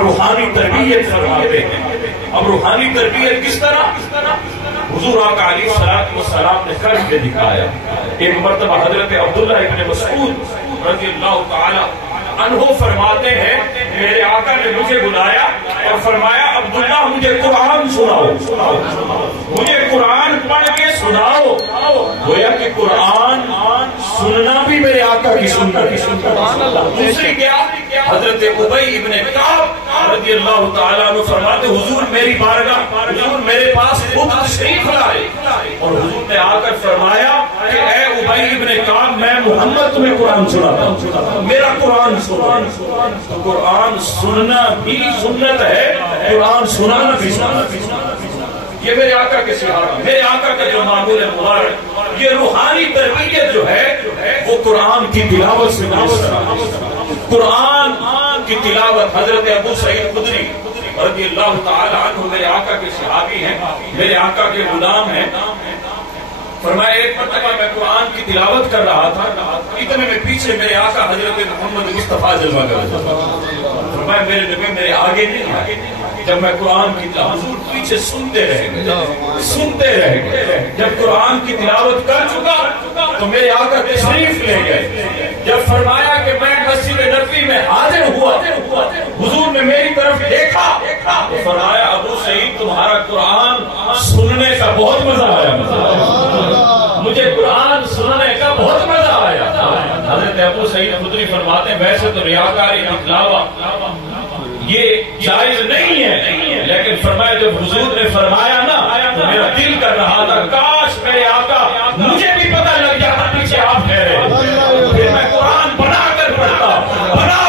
روحانی تربیت فرماتے ہیں. اب روحانی تربیت کس طرح؟ حضور آقا علیہ السلام نے کر کے دکھایا. ایک مرتبہ حضرت عبداللہ ابن مسعود رضی اللہ تعالی عنہ فرماتے ہیں میرے آقا نے مجھے بلایا اور فرمایا عبداللہ مجھے قرآن سناؤ، مجھے قرآن پڑھ کے سناؤ. گویا کہ قرآن سننا بھی میرے آقا کی سنت ہے. دوسری کیا؟ حضرت ابی ابن کعب رضی اللہ تعالیٰ عنہ فرماتے حضور میری بارگاہ، حضور میرے پاس خود تشریف لائے اور حضور نے آ کر فرمایا کہ اے ابی ابن کعب میں محمد تمہیں قرآن سناتا ہوں، میرا قرآن سنا. تو قرآن سننا بھی سنت ہے، قرآن سنانا بھی سنت ہے. یہ میرے آقا کے صحابہ، میرے آقا کا جو معمول مبارک، یہ روحانی تربیت جو ہے وہ قرآن کی تلاوت سے قرآن کی تلاوت. حضرت ابو سعید خدری رضی اللہ تعالی عنہ میرے آقا کے صحابی ہیں، میرے آقا کے غلام ہیں. فرمایا ایک مرتبہ میں قرآن کی تلاوت کر رہا تھا، اتنے میں پیچھے میرے آقا حضرت محمد مصطفیٰ جلوہ کر رہا تھا. فرمایا میرے نبی میرے آگے نہیں آئے. جب میں قرآن کی تلاوت پیچھے سنتے رہ گئے. جب قرآن کی تلاوت کر چکا تو میرے آقا تشریف لے گئے. جب فرمایا کہ میں مسجد نبوی میں حاضر ہوا، حضور نے میری طرف دیکھا تو فرمایا ابو سعید تمہارا قرآن سننے کا بہت مزہ آیا، مجھے قرآن سننے کا بہت مزہ آیا. حضرت ابو سعید خدری فرماتے ہیں ویسے تو ریاکاری کا تلاوت یہ جائز نہیں ہے، لیکن فرمایا جب حضور نے فرمایا نا تو میرا دل کر رہا تھا کاش میرے آقا مجھے بھی پتہ لگ جاتا پیچھے آپ ٹھہرے، پھر میں قرآن بنا کر پڑھتا، بنا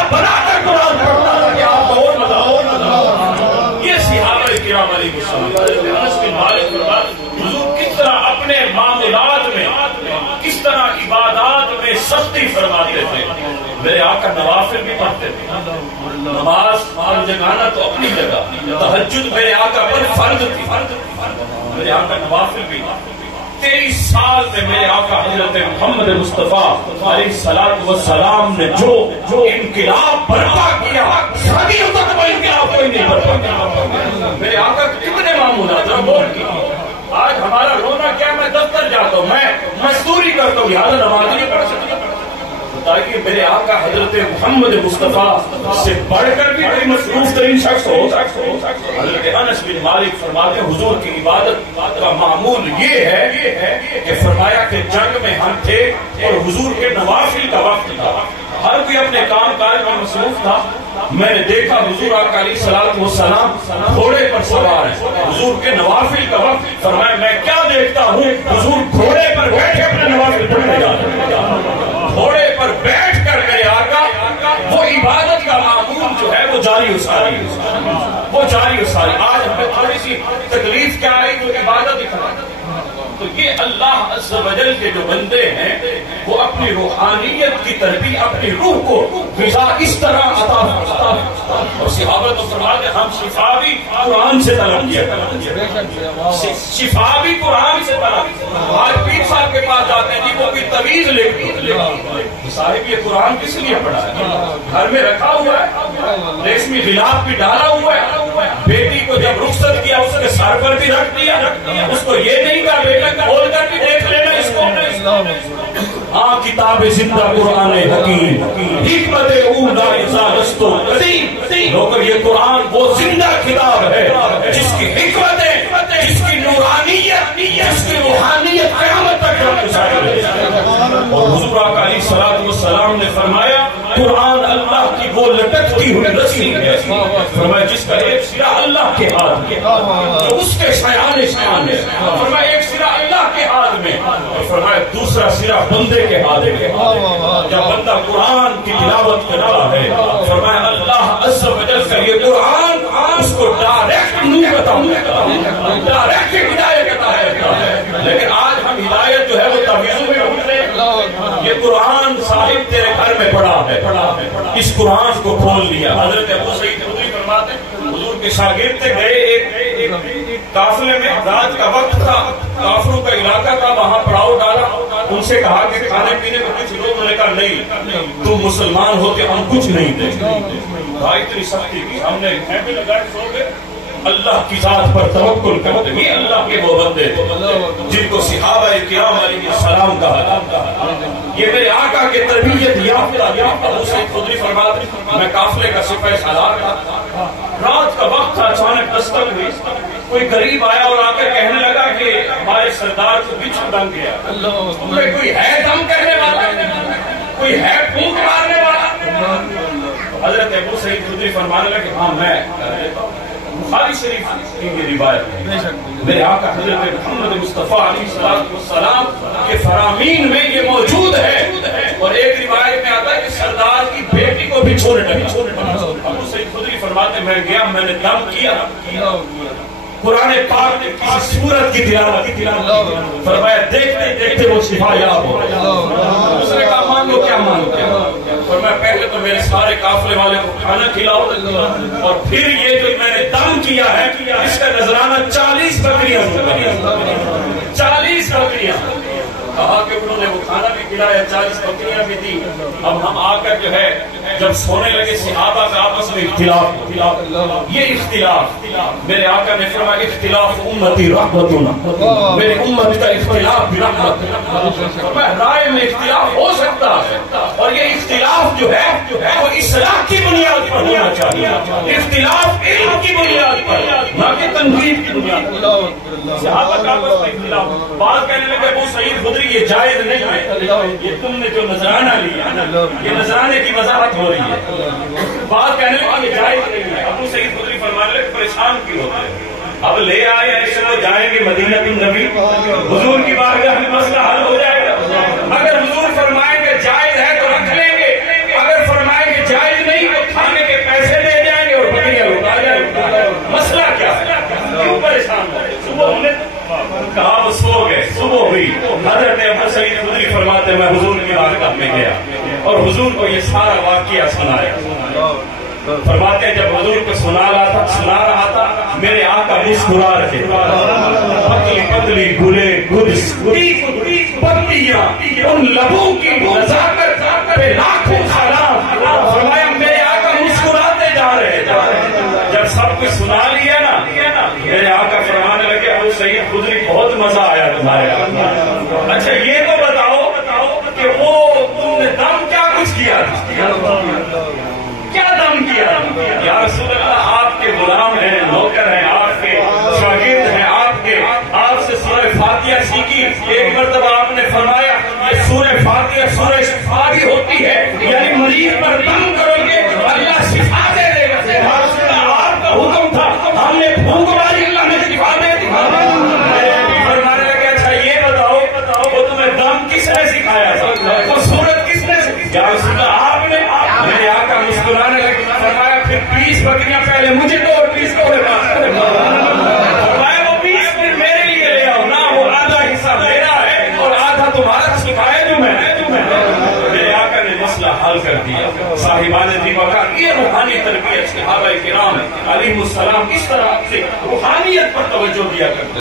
کر قرآن پڑھتا تھا کہ آپ کو اور مزہ. یہ صحابہ کرام علیہ السلام. انس بن مالک فرماتے حضور کس طرح اپنے معاملات میں، کس طرح عبادات میں سختی فرماتے تھے. میرے آقا نوافل بھی پڑھتے تھے، نماز پانچ جگانا تو اپنی جگہ، تہجد میرے آقا پر فرض تھی، میرے آقا نوافل بھی. 23 سال میں میرے آقا حضرت محمد مصطفیٰ علیہ السلام نے جو انقلاب برپا کیا، صدیوں تک وہ انقلاب کوئی نہیں برپا کیا. میرے آقا کتنے معمولات ہیں. آج ہمارا رونا کیا، میں دفتر جاتا ہوں، میں مزدوری کرتا ہوں، یہاں نماز نہیں پڑھ سکتا. تاکہ میرے آقا حضرت محمد مصطفیٰ سے بڑھ کر بھی کوئی مصروف ترین شخص ہو. حضرت انس بن مالک فرماتے ہیں حضور کی عبادت کا معمول یہ ہے کہ فرمایا کہ جنگ میں ہم تھے اور حضور کے نوافل کا وقت تھا، ہر کوئی اپنے کام کاج میں مصروف تھا. میں نے دیکھا حضور آقا علیہ السلام گھوڑے پر سوار ہیں، حضور کے نوافل کا وقت. فرمایا میں کیا دیکھتا ہوں، حضور گھوڑے پر بیٹھے اپنے نوافل پڑھنے جاتے ہیں. گھوڑے پر بیٹھ کر میرے آقا وہ عبادت کا معمول جو ہے وہ جاری ساری. آج ہمیں تھوڑی سی تکلیف کیا آئی تو عبادت دکھانا. تو یہ اللہ عز و جل کے جو بندے ہیں وہ اپنی روحانیت کی تربیت، اپنی روح کو غذا اس طرح عطا فرماتا ہے. اور صحابہ تو فرماتے ہیں ہم شفا بھی قرآن سے طلب کیا کرتے، شفا بھی قرآن سے طلب. آج پیر صاحب کے پاس جاتے ہیں جی وہ بھی تویز لکھ صاحب یہ قرآن کس لیے پڑھا ہے، گھر میں رکھا ہوا ہے، ریشمی غلاف بھی ڈالا ہوا ہے. بیٹی کو جب رخصت کیا اس کے سر پر بھی رکھ دیا، اس کو یہ نہیں کہا بیٹا کھول کر بھی دیکھ لینا اس کو. ہاں کتاب زندہ قرآن حکیم، حکمت اولا ازالستو قدیم. لوگوں یہ قرآن وہ زندہ کتاب ہے جس کی حکمت ہے، جس کی نورانیت، جس کی روحانیت قیامت تک ہے. اور حضور آقا علیہ السلام نے فرمایا قرآن اللہ کی وہ لٹکتی ہوئی رسی ہے، فرمایا جس کا ایک سرا اللہ کے ہاتھ میں، جو اس کے شیان ہے. فرمایا ایک سرا اللہ کے ہاتھ میں، فرمایا دوسرا سرا بندے کے ہاتھ میں. جب بندہ قرآن کی تلاوت کر رہا ہے فرمایا اللہ عز و جل کا یہ قرآن اس کو ڈائریکٹ نور عطا کرتا ہے، ڈائریکٹ ہدایت عطا کرتا ہے. لیکن آج ہم ہدایت جو ہے وہ تعویذوں میں ڈھونڈ رہے ہیں. یہ قرآن صاحب تیرے گھر میں پڑا ہے، اس قرآن کو کھول لیا. حضرت ابو سعید خدری فرماتے ہیں حضور کے شاگرد تھے، گئے ایک قافلے میں، رات کا وقت تھا، کافروں کا علاقہ تھا، وہاں پڑاؤ ڈالا. ان سے کہا کہ کھانے پینے کو کچھ لوگ، انہوں نے کہا نہیں، تم مسلمان ہوتے ہم کچھ نہیں دیں گے۔ بھائی اتنی سختی کی، ہم نے خیمے لگائے، سو گئے، اللہ کی ذات پر توکل کرتے۔ یہ اللہ کے وہ بندے جن کو صحابہ کرام علیہ السلام کہا۔ یہ میرے آقا کے تربیت یافتہ ابو سعید خدری فرماتے ہیں، میں قافلے کا سپہ سالار تھا، رات کا وقت تھا، اچانک دستک ہوئی، کوئی غریب آیا اور آ کر کہنے لگا کہ ہمارے سردار کو بچھو ڈنگ گیا۔ کوئی ہے دم کرنے والا، کوئی ہے پھونک مارنے والا؟ حضرت ابو سعید خدری فرمانے لگے ہاں میں کر دیتا ہوں۔ بخاری شریف کی یہ روایت ہے، میرے آقا حضرت محمد مصطفیٰ علیہ السلام کے فرامین میں یہ موجود ہے۔ اور ایک روایت میں آتا ہے کہ سردار کی بیٹی کو بھی چھوڑ ڈالا۔ ابو سعید خدری فرماتے میں گیا، میں نے دم کیا، قرآن پاک کی کسی سورت کی تلاوت کی، فرمایا دیکھتے دیکھتے وہ شفا یاب ہو گیا۔ اس نے کہا مانگو کیا مانگو؟ فرمایا پہلے تو میرے سارے قافلے والے کو کھانا کھلاؤ، اور پھر یہ جو میں نے دم کیا ہے اس کا نذرانہ 40 بکریاں، 40 بکریاں۔ کہا کہ انہوں نے وہ کھانا بھی کھلایا، 40 بکریاں بھی دی۔ اب ہم آ کر جو ہے جب سونے لگے، صحابہ کا آپس میں اختلاف، یہ اختلاف میرے آقا نے فرمایا اختلاف امتی رحمتنا، میری امت کا اختلاف بھی رحمت۔ رائے میں اختلاف ہو سکتا ہے، اور یہ اختلاف جو ہے وہ اصلاح کی بنیاد پر ہونا چاہیے، اختلاف علم کی بنیاد پر، نہ کہ تنقید کی بنیاد پر۔ صحابہ کا آپس میں اختلاف، بعض کہنے لگے ابو سعید خدری یہ جائز نہیں ہے، یہ تم نے جو نذرانہ لیا یہ نذرانے کی وضاحت ہو رہی ہے۔ بعض کہنے لگے یہ جائز نہیں ہے، ابو سعید خدری فرمانے لگے پریشان کیوں ہوتے ہیں؟ اب لے آئے ایسے وہ جائیں گے مدینہ النبی، حضور کی بارگاہ میں مسئلہ حل ہو جائے گا۔ اگر حضور فرمائیں گے جائز ہے تو رکھ لیں گے، اگر فرمائیں گے جائز نہیں تو کھانے کے پیسے دے جائیں گے اور بکریاں لوٹا جائیں گے۔ مسئلہ کیا ہے؟ کیوں پریشان ہے؟ صبح ہم نے کہا وہ سو گئے، صبح ہوئی، حضرت ابو سعید خدری فرماتے میں حضور کی بارگاہ میں گیا اور حضور کو یہ سارا واقعہ سنایا۔ فرماتے ہیں جب حضور کو سنا رہا تھا میرے آقا مسکرا رہے، پتلی پتلی گلے گدس پتیاں ان لبوں کی نزاکت پہ لاکھوں سلام۔ فرمایا میرے آقا مسکراتے جا رہے تھے۔ جب سب کچھ سنا لیا نا میرے آقا فرمانے لگے ابو سعید خدری بہت مزہ آیا تمہارے آقا، اچھا یہ تو بتاؤ کہ وہ تم نے دم کیا کچھ کیا تھا؟ کیا دم کیا؟ یا رسول اللہ آپ کے غلام ہیں، نوکر ہیں، آپ کے شاگرد ہیں، آپ سے سورہ فاتحہ سیکھی۔ ایک مرتبہ آپ نے فرمایا یہ سورہ فاتحہ سورہ شفا بھی ہوتی ہے، یعنی مریض پر دم کرو گے اللہ شفا دے دے گا۔ یا رسول اللہ آپ کا حکم تھا، ہم نے پھونک ماری اللہ نے شفا دے دی۔ فرمانے لگے اچھا یہ بتاؤ وہ تمہیں دم کس نے سکھایا تھا، وہ سورت کس نے سکھایا؟ یا رسول اللہ آپ نے۔ میرے آقا مسکرانے لگے، فرمایا پھر 20 بکریاں پہلے مجھے دو اور 20 کو فرمایا وہ 20 پھر میرے لیے لے آؤ نا، وہ آدھا حصہ میرا ہے اور آدھا تمہارا سکھایا جو میں نے۔ میرے آقا نے مسئلہ حل کر دیا۔ صاحبان دیوکا یہ روحانی تربیت صحابہ کرام علیہ السلام اس طرح سے روحانیت پر توجہ دیا کرتے